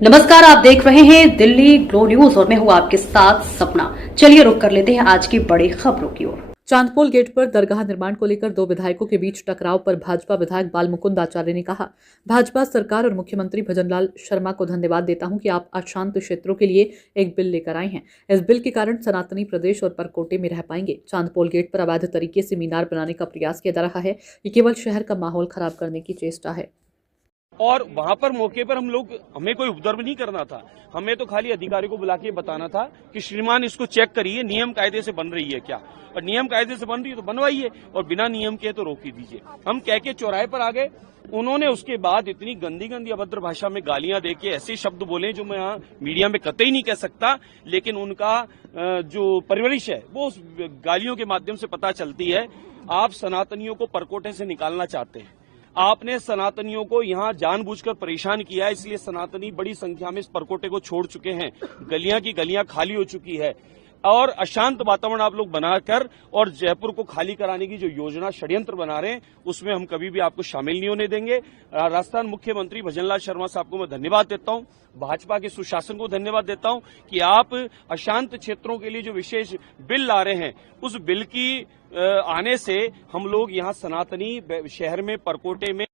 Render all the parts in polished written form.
नमस्कार, आप देख रहे हैं दिल्ली ग्लो न्यूज और मैं हूं आपके साथ सपना। चलिए रुक कर लेते हैं आज की बड़ी खबरों की ओर। चांदपोल गेट पर दरगाह निर्माण को लेकर दो विधायकों के बीच टकराव पर भाजपा विधायक बाल मुकुंद आचार्य ने कहा, भाजपा सरकार और मुख्यमंत्री भजनलाल शर्मा को धन्यवाद देता हूं कि आप अशांत क्षेत्रों के लिए एक बिल लेकर आए हैं। इस बिल के कारण सनातनी प्रदेश और परकोटे में रह पाएंगे। चांदपोल गेट पर अवैध तरीके से मीनार बनाने का प्रयास किया जा रहा है। ये केवल शहर का माहौल खराब करने की चेष्टा है। और वहां पर मौके पर हमें कोई उपद्रव नहीं करना था। हमें तो खाली अधिकारी को बुला के बताना था कि श्रीमान इसको चेक करिए, नियम कायदे से बन रही है क्या, और नियम कायदे से बन रही है तो बनवाइए, और बिना नियम के तो रोक ही दीजिए। हम कह के चौराहे पर आ गए। उन्होंने उसके बाद इतनी गंदी गंदी अभद्र भाषा में गालियां देके ऐसे शब्द बोले जो मैं यहाँ मीडिया में कतई नहीं कह सकता, लेकिन उनका जो परवरिश है वो उस गालियों के माध्यम से पता चलती है। आप सनातनियों को परकोटे से निकालना चाहते हैं। आपने सनातनियों को यहाँ जानबूझकर परेशान किया है, इसलिए सनातनी बड़ी संख्या में इस परकोटे को छोड़ चुके हैं। गलियां की गलियां खाली हो चुकी है और अशांत वातावरण आप लोग बनाकर और जयपुर को खाली कराने की जो योजना षड्यंत्र बना रहे हैं उसमें हम कभी भी आपको शामिल नहीं होने देंगे। राजस्थान मुख्यमंत्री भजनलाल शर्मा साहब को मैं धन्यवाद देता हूं, भाजपा के सुशासन को धन्यवाद देता हूं कि आप अशांत क्षेत्रों के लिए जो विशेष बिल ला रहे हैं उस बिल की आने से हम लोग यहाँ सनातनी शहर में परकोटे में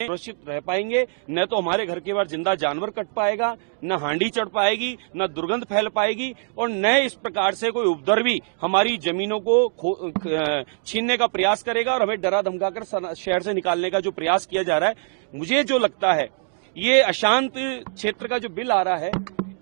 सुरक्षित रह पाएंगे। न तो हमारे घर के बाहर जिंदा जानवर कट पाएगा, न हांडी चढ़ पाएगी, न दुर्गंध फैल पाएगी, और न इस प्रकार से कोई उपद्रवी हमारी जमीनों को छीनने का प्रयास करेगा और हमें डरा धमकाकर शहर से निकालने का जो प्रयास किया जा रहा है। मुझे जो लगता है ये अशांत क्षेत्र का जो बिल आ रहा है,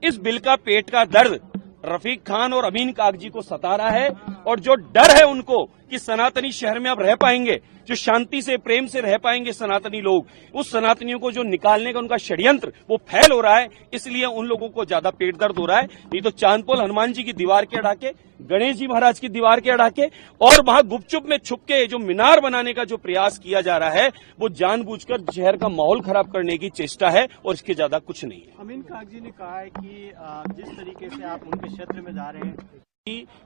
इस बिल का पेट का दर्द रफीक खान और अमीन कागजी को सता रहा है, और जो डर है उनको कि सनातनी शहर में अब रह पाएंगे, जो शांति से प्रेम से रह पाएंगे सनातनी लोग, उस सनातनियों को जो निकालने का उनका षड्यंत्र वो फैल हो रहा है, इसलिए उन लोगों को ज्यादा पेट दर्द हो रहा है। नहीं तो चांदपोल हनुमान जी की दीवार के अड़ाके, गणेश जी महाराज की दीवार के अड़ाके और वहां गुपचुप में छुप के जो मीनार बनाने का जो प्रयास किया जा रहा है वो जानबूझकर शहर का माहौल खराब करने की चेष्टा है और इसके ज्यादा कुछ नहीं है। अमीन कागजी ने कहा है कि जिस तरीके से आप उनके क्षेत्र में जा रहे हैं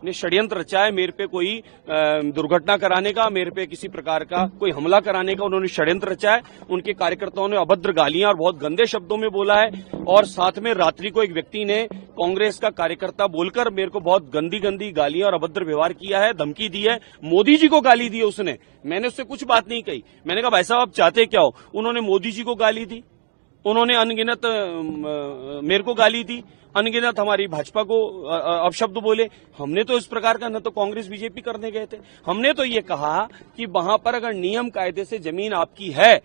ने षड्यंत्र रचा है मेरे पे कोई दुर्घटना कराने का, मेरे पे किसी प्रकार का कोई हमला कराने का उन्होंने षड्यंत्र रचा है। उनके कार्यकर्ताओं ने अभद्र गालियां और बहुत गंदे शब्दों में बोला है, और साथ में रात्रि को एक व्यक्ति ने कांग्रेस का कार्यकर्ता बोलकर मेरे को बहुत गंदी गंदी गालियां और अभद्र व्यवहार किया है, धमकी दी है। मोदी जी को गाली दी है उसने, मैंने उससे कुछ बात नहीं कही। मैंने कहा भाई साहब आप चाहते क्या हो? उन्होंने मोदी जी को गाली दी, उन्होंने अनगिनत मेरे को गाली दी, अनगिनत हमारी भाजपा को अपशब्द बोले। हमने तो इस प्रकार का न तो कांग्रेस बीजेपी करने गए थे। हमने तो ये कहा कि वहां पर अगर नियम कायदे से जमीन आपकी है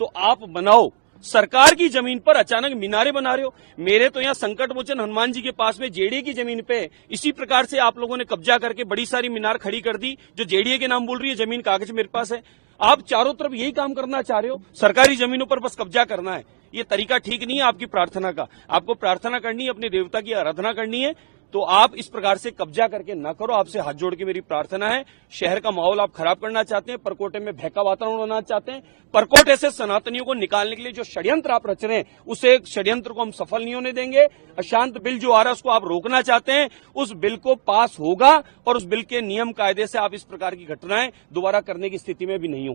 तो आप बनाओ। सरकार की जमीन पर अचानक मीनारे बना रहे हो। मेरे तो यहाँ संकट मोचन हनुमान जी के पास में जेडीए की जमीन पे इसी प्रकार से आप लोगों ने कब्जा करके बड़ी सारी मीनार खड़ी कर दी जो जेडीए के नाम बोल रही है। जमीन कागज मेरे पास है। आप चारों तरफ यही काम करना चाह रहे हो, सरकारी जमीनों पर बस कब्जा करना है। ये तरीका ठीक नहीं है आपकी प्रार्थना का। आपको प्रार्थना करनी है, अपने देवता की आराधना करनी है, तो आप इस प्रकार से कब्जा करके ना करो। आपसे हाथ जोड़ के मेरी प्रार्थना है। शहर का माहौल आप खराब करना चाहते हैं, परकोटे में भय का वातावरण बनाना चाहते हैं, परकोटे से सनातनियों को निकालने के लिए जो षड्यंत्र आप रच रहे हैं उसे षड्यंत्र को हम सफल नहीं होने देंगे। अशांत बिल जो आ रहा है उसको आप रोकना चाहते हैं, उस बिल को पास होगा और उस बिल के नियम कायदे से आप इस प्रकार की घटनाएं दोबारा करने की स्थिति में भी नहीं होंगे।